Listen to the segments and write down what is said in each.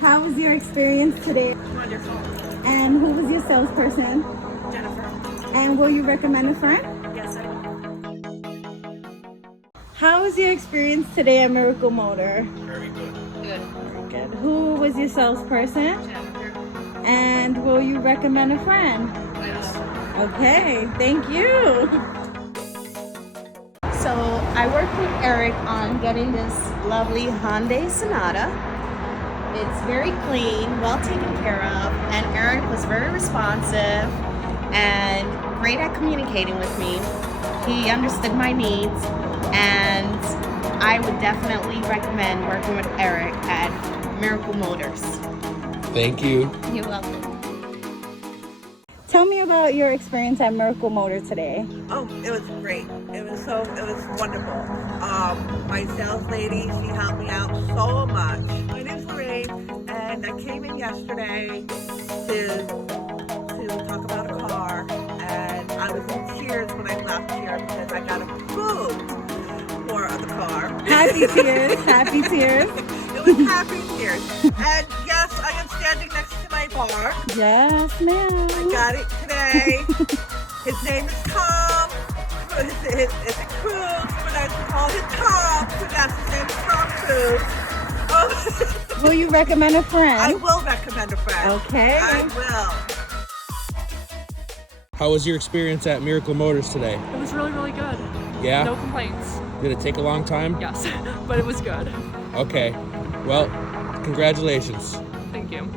How was your experience today? Wonderful. And who was your salesperson? Jennifer. And will you recommend a friend? Yes, I will. How was your experience today at Miracle Motor? Very good. Good. Very good. Who was your salesperson? Jennifer. And will you recommend a friend? Yes. Okay, thank you. So I worked with Eric on getting this lovely Hyundai Sonata. It's very clean, well taken care of, and Eric was very responsive and great at communicating with me. He understood my needs, and I would definitely recommend working with Eric at Miracle Motors. Thank you. You're welcome. Tell me about your experience at Miracle Motor today. Oh, it was great. It was wonderful. My sales lady, she helped me out so much. My name's Lorraine, and I came in yesterday to talk about a car, and I was in tears when I left here because I got approved for the car. Happy tears, happy tears. It was happy tears. And yes, I am standing next to my bar. Yes, I ma'am. got it today. His name is Tom. It's a Cruz, but I call him Tom. So that's his name is Tom Cruise. Oh, Will you recommend a I friend? will recommend a friend. Okay. I will. How was your experience at Miracle Motors today? It was really, really good. Yeah? No complaints. Did it take a long time? Yes, but it was good. Okay. Well, congratulations. Thank you.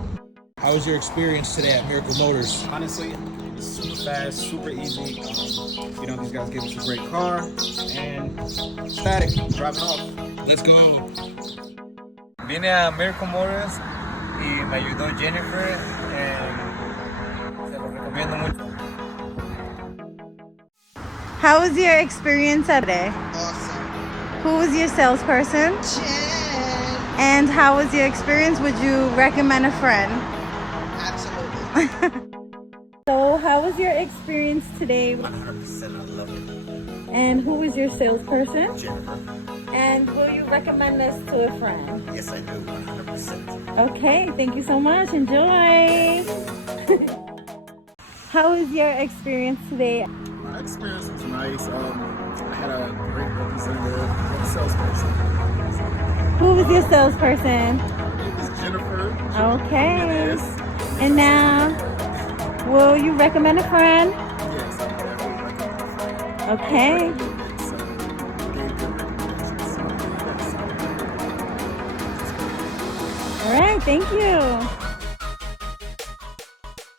How was your experience today at Miracle Motors? Honestly, it's super fast, super easy. These guys gave us a great car and static, driving off. Let's go. Vine a Miracle Motors y me ayudó Jennifer. Se lo recomiendo mucho. How was your experience today? Awesome. Who was your salesperson? Jen. And how was your experience? Would you recommend a friend? Absolutely. So how was your experience today? 100% I love it. And who was your salesperson? Jennifer. And will you recommend this to a friend? Yes, I do. 100%. Okay, thank you so much. Enjoy. How was your experience today? My experience was nice. I had a great representative, great salesperson. Who was your salesperson? It was Jennifer. Okay. Yes. And now, will you recommend a friend? Yes, I definitely recommend a friend. Okay. So, gave good recommendations. So, yes. All right, thank you.